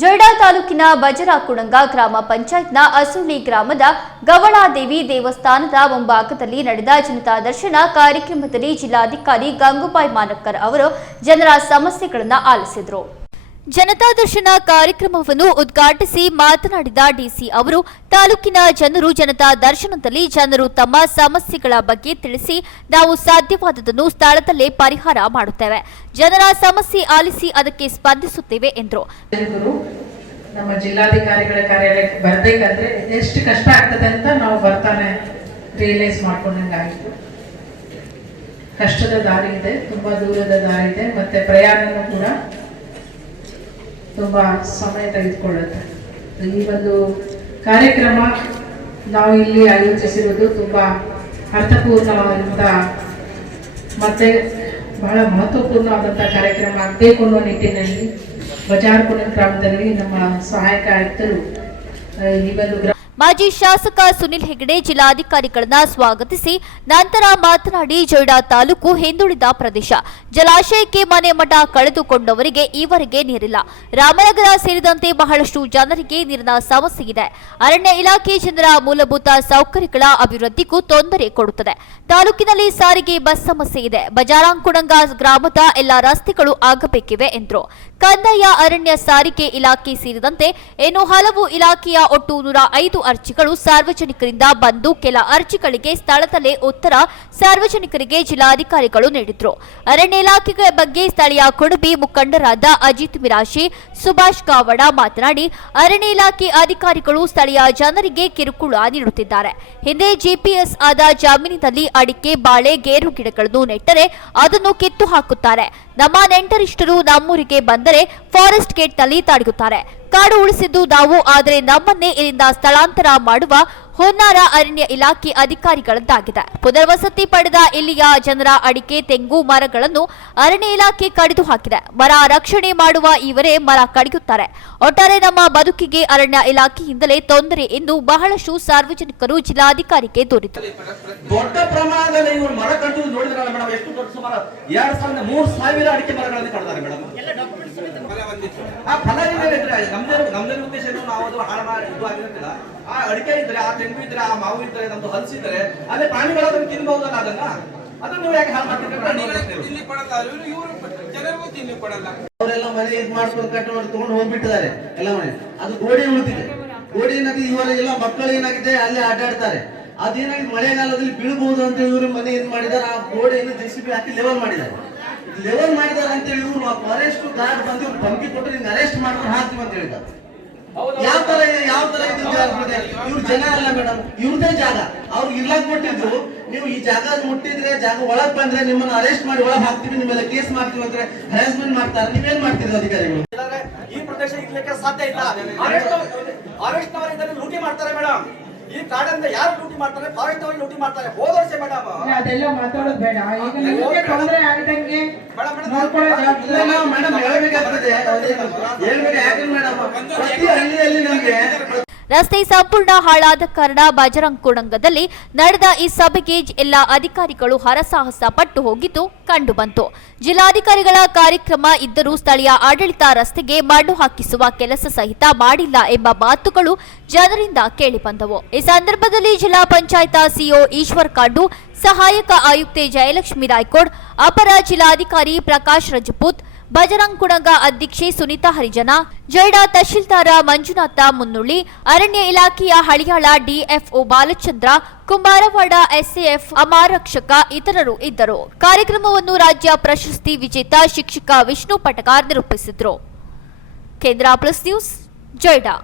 ಜೊಯ್ಡಾ ತಾಲೂಕಿನ ಬಜರಾಕುಣಂಗ ಗ್ರಾಮ ಪಂಚಾಯತ್ನ ಅಸೂಲಿ ಗ್ರಾಮದ ಗವಳಾದೇವಿ ದೇವಸ್ಥಾನದ ಮುಂಭಾಗದಲ್ಲಿ ನಡೆದ ಜನತಾ ದರ್ಶನ ಕಾರ್ಯಕ್ರಮದಲ್ಲಿ ಜಿಲ್ಲಾಧಿಕಾರಿ ಗಂಗೂಬಾಯಿ ಮಾನಕ್ಕರ್ ಅವರು ಜನರ ಸಮಸ್ಯೆಗಳನ್ನು ಆಲಿಸಿದರು. ಜನತಾ ದರ್ಶನ ಕಾರ್ಯಕ್ರಮವನ್ನು ಉದ್ಘಾಟಿಸಿ ಮಾತನಾಡಿದ ಡಿಸಿ ಅವರು ತಾಲೂಕಿನ ಜನರು ಜನತಾ ದರ್ಶನದಲ್ಲಿ ಜನರು ತಮ್ಮ ಸಮಸ್ಯೆಗಳ ಬಗ್ಗೆ ತಿಳಿಸಿ ನಾವು ಸಾಧ್ಯವಾದದನ್ನು ಸ್ಥಳದಲ್ಲೇ ಪರಿಹಾರ ಮಾಡುತ್ತೇವೆ. ಜನರ ಸಮಸ್ಯೆ ಆಲಿಸಿ ಅದಕ್ಕೆ ಸ್ಪಂದಿಸುತ್ತೇವೆ ಎಂದರು. ನಮ್ಮ ಜಿಲ್ಲಾಧಿಕಾರಿಗಳ ಕಾರ್ಯಾಲಯಕ್ಕೆ ಬರಬೇಕಂದ್ರೆ ಎಷ್ಟು ಕಷ್ಟ ಆಗ್ತದೆ ಅಂತ ನಾವು ಬರ್ತಾನೆ ರಿಯಲೈಸ್ ಮಾಡ್ಕೊಂಡಂಗಾಗಿತ್ತು. ಕಷ್ಟದ ದಾರಿ ಇದೆ, ತುಂಬಾ ದೂರದ ದಾರಿ ಇದೆ, ಮತ್ತೆ ಪ್ರಯಾಣನೂ ಕೂಡ ತುಂಬಾ ಸಮಯ ತೆಗೆದುಕೊಳ್ಳುತ್ತೆ. ಈ ಒಂದು ಕಾರ್ಯಕ್ರಮ ನಾವು ಇಲ್ಲಿ ಆಯೋಜಿಸಿರುವುದು ತುಂಬಾ ಅರ್ಥಪೂರ್ಣವಾದಂಥ ಮತ್ತೆ ಬಹಳ ಮಹತ್ವಪೂರ್ಣವಾದಂಥ ಕಾರ್ಯಕ್ರಮ ಆಗಬೇಕು ಅನ್ನೋ ನಿಟ್ಟಿನಲ್ಲಿ ಬಜಾರ್ಕುಣಂಗ ಗ್ರಾಮದಲ್ಲಿ ನಮ್ಮ ಸಹಾಯಕ ಆಯುಕ್ತರು ಈ ಒಂದು ಮಾಜಿ ಶಾಸಕ ಸುನಿಲ್ ಹೆಗಡೆ ಜಿಲ್ಲಾಧಿಕಾರಿಗಳನ್ನ ಸ್ವಾಗತಿಸಿ ನಂತರ ಮಾತನಾಡಿ ಜೊಯ್ಡಾ ತಾಲೂಕು ಹಿಂದುಳಿದ ಪ್ರದೇಶ, ಜಲಾಶಯಕ್ಕೆ ಮನೆ ಮಠ ಕಳೆದುಕೊಂಡವರಿಗೆ ಈವರೆಗೆ ನೀರಿಲ್ಲ. ರಾಮನಗರ ಸೇರಿದಂತೆ ಬಹಳಷ್ಟು ಜನರಿಗೆ ನೀರಿನ ಸಮಸ್ಯೆ ಇದೆ. ಅರಣ್ಯ ಇಲಾಖೆ ಜನರ ಮೂಲಭೂತ ಸೌಕರ್ಯಗಳ ಅಭಿವೃದ್ಧಿಗೂ ತೊಂದರೆ ಕೊಡುತ್ತದೆ. ತಾಲೂಕಿನಲ್ಲಿ ಸಾರಿಗೆ ಬಸ್ ಸಮಸ್ಯೆ ಇದೆ. ಬಜಾರಾಂಕುಣಂಗ ಗ್ರಾಮದ ಎಲ್ಲಾ ರಸ್ತೆಗಳು ಆಗಬೇಕಿವೆ ಎಂದರು. ಕಂದಾಯ, ಅರಣ್ಯ, ಸಾರಿಗೆ ಇಲಾಖೆ ಸೇರಿದಂತೆ ಇನ್ನು ಹಲವು ಇಲಾಖೆಯ ಒಟ್ಟು 105 ಅರ್ಜಿಗಳು ಸಾರ್ವಜನಿಕರಿಂದ ಬಂದು ಕೆಲ ಅರ್ಜಿಗಳಿಗೆ ಸ್ಥಳದಲ್ಲೇ ಉತ್ತರ ಸಾರ್ವಜನಿಕರಿಗೆ ಜಿಲ್ಲಾಧಿಕಾರಿಗಳು ನೀಡಿದ್ರು. ಅರಣ್ಯ ಇಲಾಖೆ ಬಗ್ಗೆ ಸ್ಥಳೀಯ ಕುಣಬಿ ಮುಖಂಡರಾದ ಅಜಿತ್ ಮಿರಾಶಿ, ಸುಭಾಷ್ ಕಾವಡ ಮಾತನಾಡಿ ಅರಣ್ಯ ಇಲಾಖೆ ಅಧಿಕಾರಿಗಳು ಸ್ಥಳೀಯ ಜನರಿಗೆ ಕಿರುಕುಳ ನೀಡುತ್ತಿದ್ದಾರೆ. ಹಿಂದೆ ಜಿಪಿಎಸ್ ಆದ ಜಮೀನಿನಲ್ಲಿ ಅಡಿಕೆ, ಬಾಳೆ, ಗೇರು ಗಿಡಗಳನ್ನು ನೆಟ್ಟರೆ ಅದನ್ನು ಕಿತ್ತು ಹಾಕುತ್ತಾರೆ. ನಮ್ಮ ನೆಂಟರಿಷ್ಟರು ನಮ್ಮೂರಿಗೆ ಬಂದರೆ ಫಾರೆಸ್ಟ್ ಗೇಟ್ನಲ್ಲಿ ತಡೆಯುತ್ತಾರೆ. ಕಾಡು ಉಳಿಸಿದ್ದು ನಾವು, ಆದರೆ ನಮ್ಮನ್ನೇ ಇಲ್ಲಿಂದ ಸ್ಥಳಾಂತರ ಮಾಡುವ ಹೊನ್ನಾರ ಅರಣ್ಯ ಇಲಾಖೆ ಅಧಿಕಾರಿಗಳದ್ದಾಗಿದೆ. ಪುನರ್ವಸತಿ ಪಡೆದ ಇಲ್ಲಿಯ ಜನರ ಅಡಿಕೆ, ತೆಂಗು ಮರಗಳನ್ನು ಅರಣ್ಯ ಇಲಾಖೆ ಕಡಿದು ಹಾಕಿದೆ. ಮರ ರಕ್ಷಣೆ ಮಾಡುವ ಇವರೇ ಮರ ಕಡಿಯುತ್ತಾರೆ. ಒಟ್ಟಾರೆ ನಮ್ಮ ಬದುಕಿಗೆ ಅರಣ್ಯ ಇಲಾಖೆಯಿಂದಲೇ ತೊಂದರೆ ಎಂದು ಬಹಳಷ್ಟು ಸಾರ್ವಜನಿಕರು ಜಿಲ್ಲಾಧಿಕಾರಿಗೆ ದೂರಿದರು. ದೊಡ್ಡ ಪ್ರಮಾಣದಲ್ಲಿ ಇವರು ಮರ ಕಡಿದು ನೋಡಿದ್ರಲ್ಲ ಮೇಡಮ್, ಎಷ್ಟು ದೊಡ್ಡ ಸುಮಾರು 2,000-3,000 ಅಡಿಕೆ ಮರಗಳನ್ನು ಕಡಿದಾರೆ ಮೇಡಮ್. ಆ ಫಲ ನಮ್ದೇ ಉದ್ದೇಶ ನಾವು ಅದು ಹಾಳು ಮಾಡಿ ಇದು ಆಗಿರೋದಿಲ್ಲ. ಆ ಅಡಿಕೆ ಇದ್ರೆ, ಆ ತೆಂಗು ಇದ್ರೆ, ಆ ಮಾವು ಇದ್ರೆ, ನಮ್ದು ಹಲಸಿದ್ರೆ ಅದೇ ಪ್ರಾಣಿಗಳು ಅದನ್ನು ತಿನ್ಬಹುದಲ್ಲ. ಅದನ್ನ ನೀವು ಯಾಕೆ ಹಾಳು ಮಾಡ್ತಿದ್ರೆ ಅವರೆಲ್ಲ ಮನೆ ಇದು ಮಾಡ್ಕೊಂಡು ಕಟ್ಟು ಮಾಡಿ ತಗೊಂಡು ಹೋಗ್ಬಿಟ್ಟಿದ್ದಾರೆ ಎಲ್ಲ ಮನೆ. ಅದು ಗೋಡೆ ಉಳಿದಿದೆ. ಗೋಡೆ ಏನಾಗಿದೆ, ಇವರೆಲ್ಲ ಮಕ್ಕಳು ಏನಾಗಿದೆ ಅಲ್ಲೇ ಆಟಾಡ್ತಾರೆ. ಅದೇನಾಗಿದೆ, ಮಳೆಗಾಲದಲ್ಲಿ ಬೀಳಬಹುದು ಅಂತ ಇವರು ಮನೆ ಏನ್ ಮಾಡಿದಾರೆ, ಆ ಗೋಡೆಯನ್ನು JCB ಹಾಕಿ ಲೆವೆಲ್ ಮಾಡಿದ್ದಾರೆ ಅಂತ ಹೇಳಿ ಇವರು ಫಾರೆಸ್ಟ್ ಗಾರ್ಡ್ ಬಂದು ಇವ್ರು ಧಮಕಿ ಕೊಟ್ಟು ನಿಮ್ಗೆ ಅರೆಸ್ಟ್ ಮಾಡ್ಕೊಂಡು ಹಾಕ್ತೀವಿ ಅಂತ ಹೇಳಿದ್ದಾರೆ. ಯಾವ ತರ ಇವ್ರ ಜನ ಅಲ್ಲ ಮೇಡಮ್, ಇವ್ರದೇ ಜಾಗ. ಅವ್ರು ಇರ್ಲಾಕ್ ಕೊಟ್ಟಿದ್ರು. ನೀವು ಈ ಜಾಗ ಮುಟ್ಟಿದ್ರೆ, ಜಾಗ ಒಳಗ್ ಬಂದ್ರೆ ನಿಮ್ಮನ್ನ ಅರೆಸ್ಟ್ ಮಾಡಿ ಒಳಗ್ ಹಾಕ್ತೀವಿ, ನಿಮ್ಮೆಲ್ಲ ಕೇಸ್ ಮಾಡ್ತೀವಿ ಅಂತ ಹರಾಸ್ಮೆಂಟ್ ಮಾಡ್ತಾರೆ. ನೀವೇನ್ ಮಾಡ್ತೀರಿ ಅಧಿಕಾರಿಗಳು? ಈ ಪ್ರದೇಶ ಇರ್ಲಿಕ್ಕೆ ಸಾಧ್ಯ ಇಲ್ಲ. ಅರೆಸ್ಟ್ ಅವರು ಇದನ್ನು ಲೂಟಿ ಮಾಡ್ತಾರೆ ಮೇಡಮ್. ಈ ಕಾಡಿಂದ ಯಾರು ಲೂಟಿ ಮಾಡ್ತಾರೆ? ಫಾರೆಸ್ಟ್ ಅವರು ಲೂಟಿ ಮಾಡ್ತಾರೆ. ಹೋದ ವರ್ಷ ಮೇಡಮ್ ಅದೆಲ್ಲ ಮಾತಾಡೋದು ಬೇಡ. ಈಗ ನಿಮಗೆ ತೊಂದರೆ ಆಗದಂಗೆ ಮೇಡಮ್ ಹೇಳ್ಬೇಕಾಗ್ತದೆ. ಯಾಕೆ ಮೇಡಮ್ ಪ್ರತಿ ಹಳ್ಳಿಯಲ್ಲಿ ನಮ್ಗೆ ರಸ್ತೆ ಸಂಪೂರ್ಣ ಹಾಳಾದ ಕಾರಣ ಬಜರಂಕುಣಂಗದಲ್ಲಿ ನಡೆದ ಈ ಸಭೆಗೆ ಎಲ್ಲ ಅಧಿಕಾರಿಗಳು ಹರಸಾಹಸ ಪಟ್ಟು ಹೋಗಿದ್ದು ಕಂಡುಬಂತು. ಜಿಲ್ಲಾಧಿಕಾರಿಗಳ ಕಾರ್ಯಕ್ರಮ ಇದ್ದರೂ ಸ್ಥಳೀಯ ಆಡಳಿತ ರಸ್ತೆಗೆ ಮಣ್ಣು ಹಾಕಿಸುವ ಕೆಲಸ ಸಹಿತ ಮಾಡಿಲ್ಲ ಎಂಬ ಮಾತುಗಳು ಜನರಿಂದ ಕೇಳಿಬಂದವು. ಈ ಸಂದರ್ಭದಲ್ಲಿ ಜಿಲ್ಲಾ ಪಂಚಾಯತ್ ಸಿಇಒ ಈಶ್ವರ್ ಕಾಂಡು, ಸಹಾಯಕ ಆಯುಕ್ತೆ ಜಯಲಕ್ಷ್ಮಿ ರಾಯ್ಕೋಡ್, ಅಪರ ಜಿಲ್ಲಾಧಿಕಾರಿ ಪ್ರಕಾಶ್ ರಜಪೂತ್, ಬಜರಂಕುಣಂಗ ಅಧ್ಯಕ್ಷೆ ಸುನೀತಾ ಹರಿಜನ, ಜೊಯ್ಡಾ ತಹಶೀಲ್ದಾರ ಮಂಜುನಾಥ ಮುನ್ನುಳ್ಳಿ, ಅರಣ್ಯ ಇಲಾಖೆಯ ಹಳಿಯಾಳ ಡಿಎಫ್ಒ ಬಾಲಚಂದ್ರ, ಕುಂಬಾರವಾಡ ಎಸ್ಎಎಫ್ ಅಮಾರಕ್ಷಕ ಇತರರು ಇದ್ದರು. ಕಾರ್ಯಕ್ರಮವನ್ನು ರಾಜ್ಯ ಪ್ರಶಸ್ತಿ ವಿಜೇತ ಶಿಕ್ಷಕ ವಿಷ್ಣು ಪಟಕಾರ್ ನಿರೂಪಿಸಿದರು. ಕೇಂದ್ರ ಪ್ಲಸ್ ನ್ಯೂಸ್, ಜೊಯ್ಡಾ.